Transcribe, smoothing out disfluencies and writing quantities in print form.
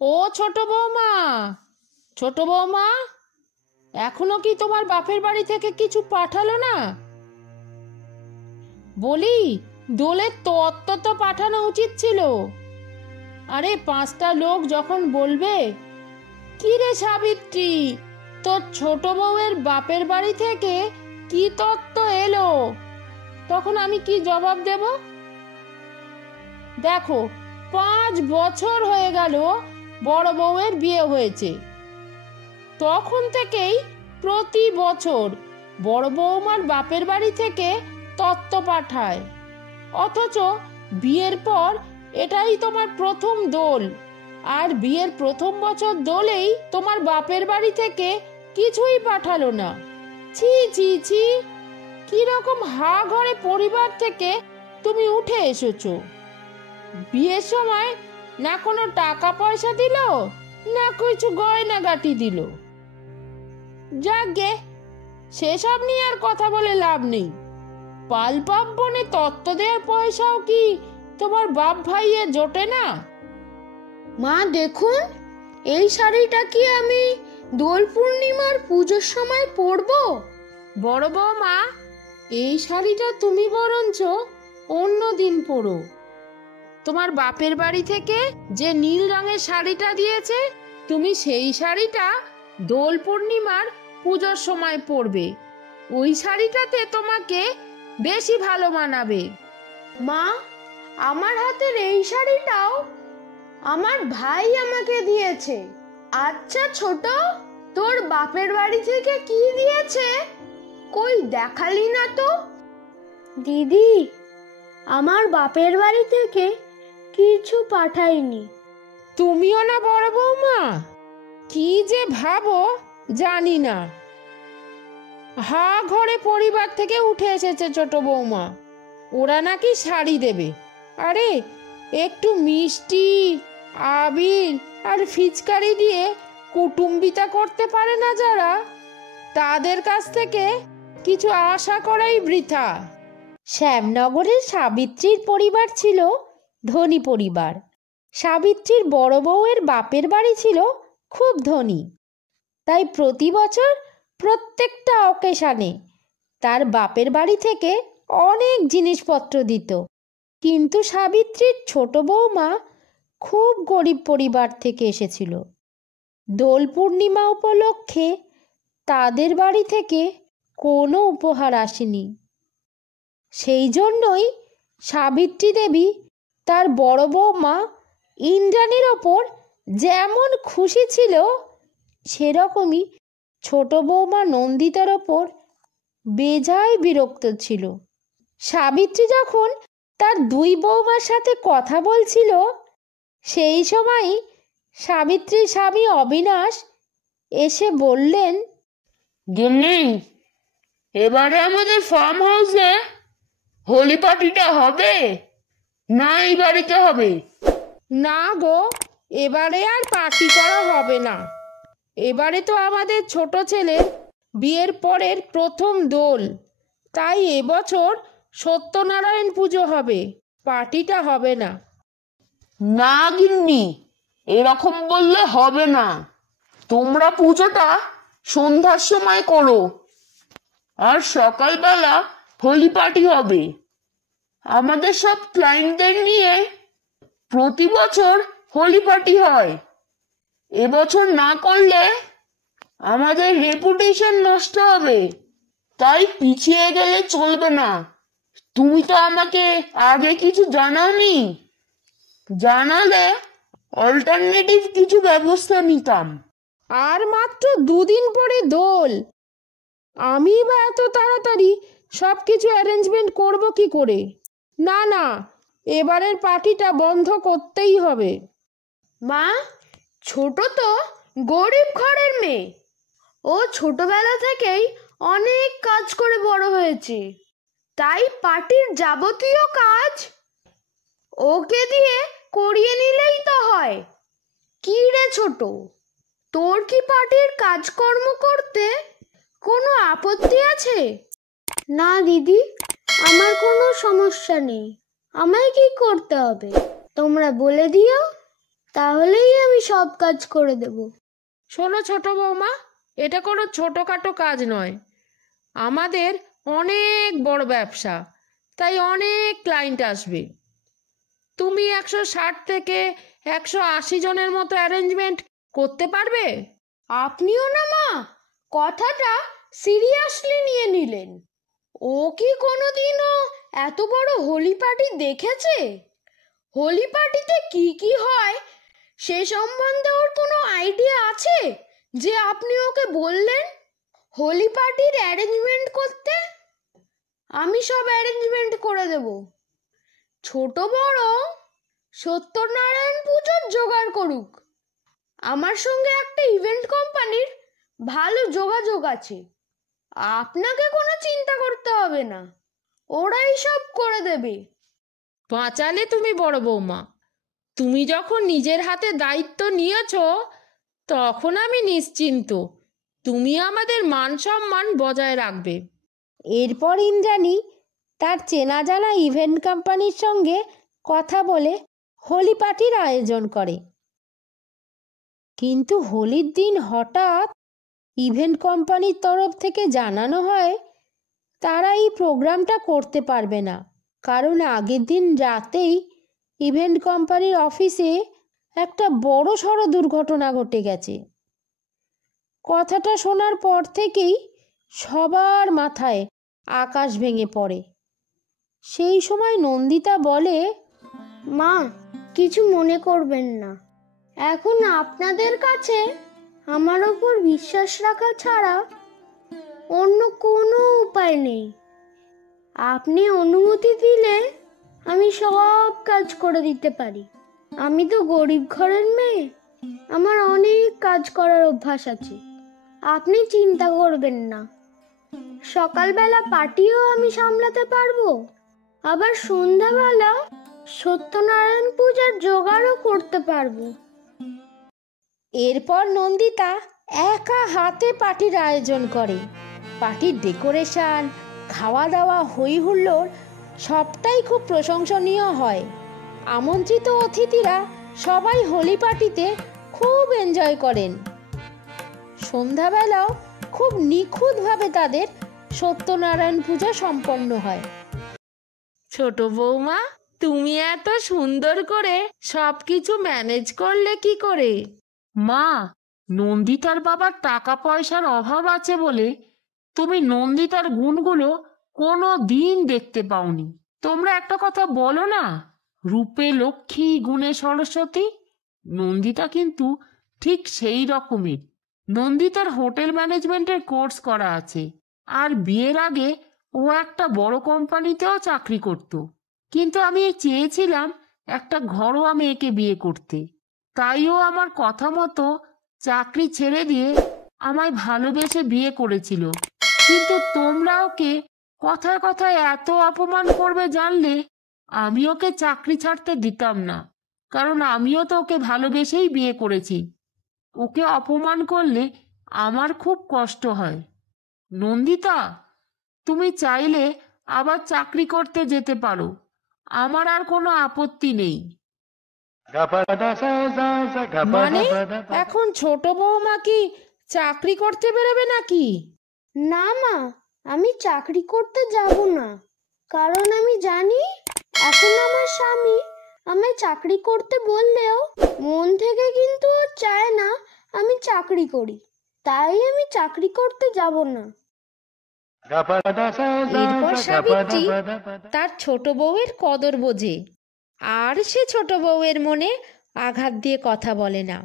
ও ছোট বৌমা, ছোট বৌমা, এখনো কি তোমার বাপের বাড়ি থেকে কিছু পাঠালো না? বলি, দোলের তত্ত্ব তো পাঠানো উচিত ছিল। আরে 5টা লোক যখন বলবে, কি রে সাবিত্রী, তোর ছোট বউয়ের বাপের বাড়ি থেকে কি তত্ত্ব এলো, তখন আমি কি জবাব দেব? দেখো, 5 বছর হয়ে গেল বড় বউয়ের বিয়ে হয়েছে। তখন থেকেই প্রতি বছর বড় বৌমার বাপের বাড়ি থেকে তত্ত্ব পাঠায়, অথচ বিয়ের পর এটাই তোমার প্রথম দোল, আর বিয়ের প্রথম বছর দোলেই তোমার বাপের বাড়ি থেকে কিছুই পাঠালো না। ছি ছি ছি, কিরকম হা ঘরে পরিবার থেকে তুমি উঠে এসেছো। বিয়ের সময় না কোনো টাকা পয়সা দিল, না কিছু গয়নাগাটি দিল। যাকগে, সেসব নিয়ে আর কথা বলে লাভ নেই। পাল পার্বণে তত্ত্ব দেওয়ার পয়সাও কি তোমার বাপ ভাইয়ে জোটে না? মা দেখুন, এই শাড়িটা কি আমি দোল পূর্ণিমার পুজোর সময় পরবো? বড় বৌমা, এই শাড়িটা তুমি বরঞ্চ অন্য দিন পরো। তোমার বাপের বাড়ি থেকে যে নীল রঙের শাড়িটা দিয়েছে, তুমি সেই শাড়িটা দোল পূর্ণিমার পুজোর সময় পরবে। ওই শাড়িটাতে তোমাকে বেশি ভালো মানাবে। মা, আমার হাতের এই শাড়িটাও আমার ভাই আমাকে দিয়েছে। আচ্ছা ছোট, তোর বাপের বাড়ি থেকে কি দিয়েছে? কই দেখালি না তো। দিদি, আমার বাপের বাড়ি থেকে কিছু পাঠায়নি। তুমিও না বড় বৌমা, কি যে ভাবো জানি না। হা ঘরে পরিবার থেকে উঠে এসেছে ছোট বৌমা, ওরা নাকি শাড়ি দেবে। আরে একটু মিষ্টি, আবির আর ফিচকারি দিয়ে কুটুম্বিতা করতে পারে না যারা, তাদের কাছ থেকে কিছু আশা করাই বৃথা। শ্যামনগরের সাবিত্রীর পরিবার ছিল ধনী পরিবার। সাবিত্রীর বড় বউয়ের বাপের বাড়ি ছিল খুব ধনী, তাই প্রতি বছর প্রত্যেকটা অকেশানে তার বাপের বাড়ি থেকে অনেক জিনিসপত্র দিত। কিন্তু সাবিত্রীর ছোট বৌমা খুব গরিব পরিবার থেকে এসেছিল। দোল পূর্ণিমা উপলক্ষে তাদের বাড়ি থেকে কোনো উপহার আসেনি। সেই জন্যই সাবিত্রী দেবী তার বড় বৌমা ইন্দ্রাণীর ওপর যেমন খুশি ছিল, সেরকমই ছোট বৌমা নন্দিতার ওপর বেজায় বিরক্ত ছিল। সাবিত্রী যখন তার 2 বৌমার সাথে কথা বলছিল, সেই সময়ই সাবিত্রীর স্বামী অবিনাশ এসে বললেন, গিন্নি, এবারে আমাদের ফার্ম হাউসে হোলি পার্টিটা হবে না এই বাড়িতে হবে? না গো, এবারে আর পার্টি করা হবে না। এবারে তো আমাদের ছোট ছেলের বিয়ের পরের প্রথম দোল, তাই এবছর সত্যনারায়ণ পুজো হবে, পার্টিটা হবে না। না গিন্নি, এরকম বললে হবে না। তোমরা পুজোটা সন্ধ্যার সময় করো, আর সকালবেলা হোলি পার্টি হবে। আমাদের সব ক্লায়েন্টদের নিয়ে প্রতি বছর হোলি পার্টি হয়। এবছর না করলে আমাদের রেপুটেশন নষ্ট হবে, তাই পিছিয়ে গেলে চলবে না। তুমি তো আমাকে আগে কিছু জানাওনি, জানালে অল্টারনেটিভ কিছু ব্যবস্থা নিতাম। আর মাত্র 2 দিন পরে দোল, আমি বা এত তাড়াতাড়ি সব কিছু অ্যারেঞ্জমেন্ট করব কি করে? না না, এবারের পার্টিটা বন্ধ করতেই হবে। মা, ছোট তো গরিব ঘরের মেয়ে, ও ছোটবেলা থেকেই অনেক কাজ করে বড় হয়েছে, তাই পার্টির যাবতীয় কাজ ওকে দিয়ে করিয়ে নিলেই তো হয়। কি রে ছোট, তোর কি পার্টির কাজকর্ম করতে কোনো আপত্তি আছে? না দিদি, আমার কোনো সমস্যা নেই। আমায় কি করতে হবে তোমরা বলে দিও, তাহলেই আমি সব কাজ করে দেব। শোনো ছোট বৌমা, এটা কোনো ছোটোখাটো কাজ নয়। আমাদের অনেক বড় ব্যবসা, তাই অনেক ক্লায়েন্ট আসবে। তুমি 160 থেকে 180 জনের মতো অ্যারেঞ্জমেন্ট করতে পারবে? আপনিও না মা কথাটা সিরিয়াসলি নিয়ে নিলেন। ও কি কোনোদিনও এত বড় হোলি পার্টি দেখেছে? হোলি পার্টিতে কি কি হয় সে সম্বন্ধে ওর কোনো আইডিয়া আছে যে আপনি ওকে বললেন হোলি পার্টির অ্যারেঞ্জমেন্ট করতে? আমি সব অ্যারেঞ্জমেন্ট করে দেব। ছোট বড় সত্যনারায়ণ পুজোর জোগাড় করুক। আমার সঙ্গে একটা ইভেন্ট কোম্পানির ভালো যোগাযোগ আছে, আপনাকে কোনো চিন্তা করতে হবে না, ওরাই সব করে দেবে। বাঁচালে তুমি বড় বৌমা। তুমি যখন নিজের হাতে দায়িত্ব নিয়েছো তখন আমি নিশ্চিন্ত তুমি আমাদের মান সম্মান বজায় রাখবে। এরপর ইন্দ্রাণী তার চেনা জানা ইভেন্ট কোম্পানির সঙ্গে কথা বলে হোলি পার্টির আয়োজন করে। কিন্তু হোলির দিন হঠাৎ ইভেন্ট কোম্পানির তরফ থেকে জানানো হয় তারা এই প্রোগ্রামটা করতে পারবে না, কারণ আগের দিন রাতেই ইভেন্ট কোম্পানির অফিসে একটা বড় সড় দুর্ঘটনা ঘটে গেছে। কথাটা শোনার পর থেকেই সবার মাথায় আকাশ ভেঙে পড়ে। সেই সময় নন্দিতা বলে, মা কিছু মনে করবেন না, এখন আপনাদের কাছে আমার ওপর বিশ্বাস রাখা ছাড়া অন্য কোনো উপায় নেই। আপনি অনুমতি দিলে আমি সব কাজ করে দিতে পারি। আমি তো গরিব ঘরের মেয়ে, আমার অনেক কাজ করার অভ্যাস আছে। আপনি চিন্তা করবেন না, সকালবেলা পার্টিও আমি সামলাতে পারবো, আবার সন্ধ্যাবেলা সত্যনারায়ণ পূজার জোগাড়ও করতে পারবো। এরপর নন্দিতা একা হাতে পার্টির আয়োজন করে। পার্টির ডেকোরেশন, খাওয়া দাওয়া, হই হুল্লোড় সবটাই খুব প্রশংসনীয় হয়। আমন্ত্রিত অতিথিরা সবাই হোলি পার্টিতে খুব এনজয় করেন। সন্ধ্যাবেলাও খুব নিখুঁতভাবে তাদের সত্যনারায়ণ পূজা সম্পন্ন হয়। ছোট বৌমা, তুমি এত সুন্দর করে সবকিছু ম্যানেজ করলে কি করে? মা, নন্দিতার বাবার টাকা পয়সার অভাব আছে বলে তুমি নন্দিতার গুণগুলো কোনো দিন দেখতে পাওনি। তোমরা একটা কথা বলো না, রূপে লক্ষ্মী গুণে সরস্বতী। নন্দিতা কিন্তু ঠিক সেই রকমের। নন্দিতার হোটেল ম্যানেজমেন্টের কোর্স করা আছে, আর বিয়ের আগে ও একটা বড় কোম্পানিতেও চাকরি করত। কিন্তু আমি চেয়েছিলাম একটা ঘরোয়া মেয়েকে বিয়ে করতে, তাই ও আমার কথা মতো চাকরি ছেড়ে দিয়ে আমায় ভালোবেসে বিয়ে করেছিল। কিন্তু তোমরা ওকে কথায় কথায় এত অপমান করবে জানলে আমি ওকে চাকরি ছাড়তে দিতাম না, কারণ আমিও তো ওকে ভালোবেসেই বিয়ে করেছি। ওকে অপমান করলে আমার খুব কষ্ট হয়। নন্দিতা, তুমি চাইলে আবার চাকরি করতে যেতে পারো, আমার আর কোনো আপত্তি নেই। মানে এখন ছোট বৌমা কি চাকরি করতে বেরোবে নাকি? না মা, আমি চাকরি করতে যাব না, কারণ আমি জানি এখন আমার স্বামী আমায় চাকরি করতে বললেও মন থেকে কিন্তু ও চায় না আমি চাকরি করি, তাই আমি চাকরি করতে যাব না। এরপর সাবিত্রী তার ছোট বউয়ের কদর বোঝে, আর সে ছোট বউয়ের মনে আঘাত দিয়ে কথা বলে না।